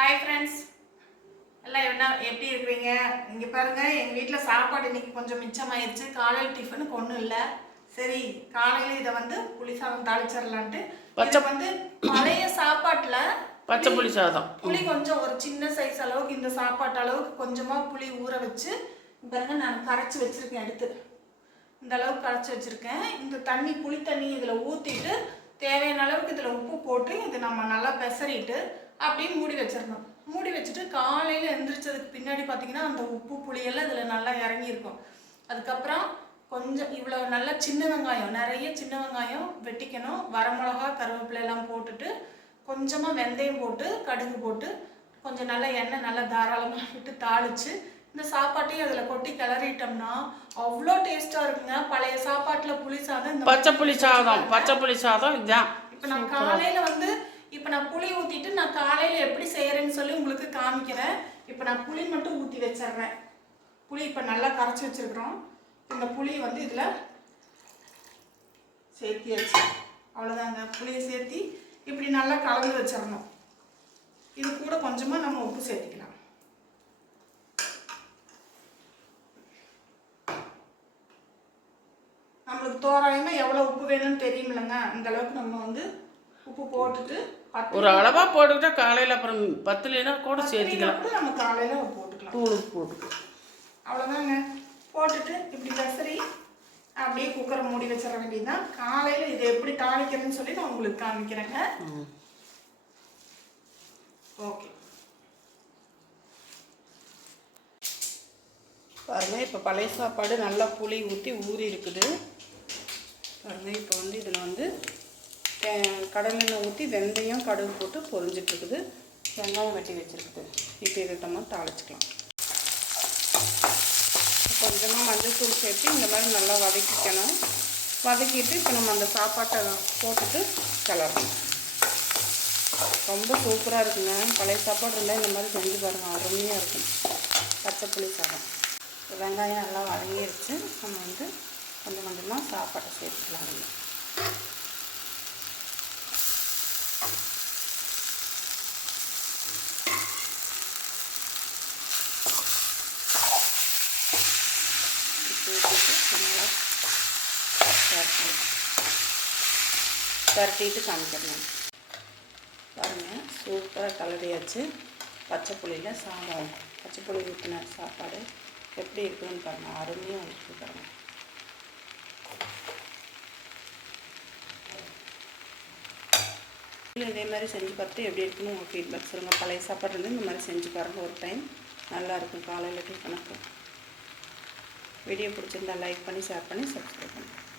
Hi friends எல்லாம் என்ன எப்படி இருக்கிறீங்க? இங்கே பாருங்க எங்கள் வீட்டில் சாப்பாடு இன்னைக்கு கொஞ்சம் மிச்சமாயிருச்சு. காலையில் டிஃபனுக்கு ஒன்றும் இல்லை. சரி காலையில் இதை வந்து புளி சாதம் தாளிச்சிடலான்ட்டு பச்சை- வந்து பழைய சாப்பாட்டில் பச்சை புளி சாதம். புளி கொஞ்சம் ஒரு சின்ன சைஸ் அளவுக்கு இந்த சாப்பாட்டு அளவுக்கு கொஞ்சமாக புளி ஊற வச்சு பாருங்க நான் கரைச்சி வச்சிருக்கேன் எடுத்து இந்த அளவுக்கு கரைச்சி வச்சிருக்கேன். இந்த தண்ணி புளி தண்ணி இதில் ஊற்றிட்டு தேவையான அளவுக்கு இதில் உப்பு போட்டு இது நம்ம நல்லா பெசரிட்டு அப்படியே மூடி வச்சிடணும். மூடி வச்சுட்டு காலையில் எந்திரிச்சதுக்கு பின்னாடி பார்த்தீங்கன்னா அந்த உப்பு புளியெல்லாம் இதில் நல்லா இறங்கியிருக்கும். அதுக்கப்புறம் கொஞ்சம் இவ்வளோ நல்லா சின்ன வெங்காயம் நிறைய சின்ன வெங்காயம் வெட்டிக்கணும். வரமிளகா கருவேப்பிலை எல்லாம் போட்டுட்டு கொஞ்சமாக வெந்தயம் போட்டு கடுகு போட்டு கொஞ்சம் நல்லா எண்ணெய் நல்லா தாராளமாக விட்டு தாளித்து இந்த சாப்பாட்டையும் அதில் கொட்டி கிளறிட்டோம்னா அவ்வளோ டேஸ்ட்டாக இருக்குங்க. பழைய சாப்பாட்டில் புளி சாதம் இந்த பச்சை புளி சாதம் பச்சை புளி சாதம் இதுதான் இப்போ நான் காலையில் வந்து இப்போ நான் புளி ஊற்றிட்டு நான் காலையில் எப்படி செய்கிறேன்னு சொல்லி உங்களுக்கு காமிக்கிறேன். இப்போ நான் புளி மட்டும் ஊற்றி வச்சிடுறேன். புளி இப்போ நல்லா கரைச்சி வச்சிருக்கிறோம். இந்த புளி வந்து இதில் சேர்த்தியாச்சு. அவ்வளோதாங்க புளியை சேர்த்தி இப்படி நல்லா கலந்து வச்சிடணும். இது கூட கொஞ்சமாக நம்ம உப்பு சேர்த்திக்கலாம். நம்மளுக்கு தோராயமாக எவ்வளோ உப்பு வேணும்னு தெரியுமில்லங்க. அந்த அளவுக்கு நம்ம வந்து உப்பு போட்டுட்டு ஒரு அளவா போட்டுக்கிட்டா காலையில் அப்புறம் பத்துலேனா கூட சேர்த்திக்கலாம். நம்ம காலையில் போட்டுக்கலாம். தூளுக்கு போட்டு அவ்வளோதாங்க போட்டுட்டு இப்படி பெசரி அப்படியே குக்கரை மூடி வச்சிட வேண்டியதுதான். காலையில் இதை எப்படி தாளிக்கிறதுன்னு சொல்லி நான் உங்களுக்கு காமிக்கிறேங்க. ஓகே. பாருங்க இப்போ பழைய சாப்பாடு நல்லா புளி ஊற்றி ஊறி இருக்குது பாருங்கள் இப்போ வந்து இதில் வந்து தே- கடலெண்ணெய் ஊற்றி வெந்தயம் கடுகு போட்டு பொரிஞ்சிட்ருக்குது. வெங்காயம் வெட்டி வச்சுருக்குது. இப்போ இதை நம்ம தாளிச்சிக்கலாம். கொஞ்சமாக மஞ்சள் தூள் சேர்த்து இந்த மாதிரி நல்லா வதக்கிக்கணும். வதக்கிட்டு இப்போ நம்ம அந்த சாப்பாட்டை போட்டுட்டு கிளறணும். ரொம்ப சூப்பராக இருக்குங்க. பழைய சாப்பாடு இருந்தால் இந்த மாதிரி செஞ்சு பாருங்கள் அருமையாக இருக்கும். பச்சை புளி சாதம். வெங்காயம் நல்லா வதங்கிருச்சு. நம்ம கொஞ்சமாக சாப்பாட்டை சேர்த்துக்கலாம். அதுல. ஊற்றிட்டு காமிக்கிறேன். பாருங்கள் சூப்பராக கலரியாச்சு பச்சை புளியில் சாதம். பச்சை புளி ஊற்றின சாப்பாடு எப்படி இருக்குதுன்னு பாருங்கள் அருமையாக இருக்குது பாருங்கள் இதே மாதிரி செஞ்சு பார்த்து எப்படி இருக்குன்னு உங்கள் ஃபீட்பேக் சொல்லுங்கள் பழைய சாப்பாடு இருந்து இந்த மாதிரி செஞ்சு பாருங்கள் ஒரு டைம் நல்லா இருக்கும் காலையில் டிஃபனுக்கு வீடியோ பிடிச்சிருந்தா லைக் பண்ணி ஷேர் பண்ணி சப்ஸ்கிரைப் பண்ணுங்கள்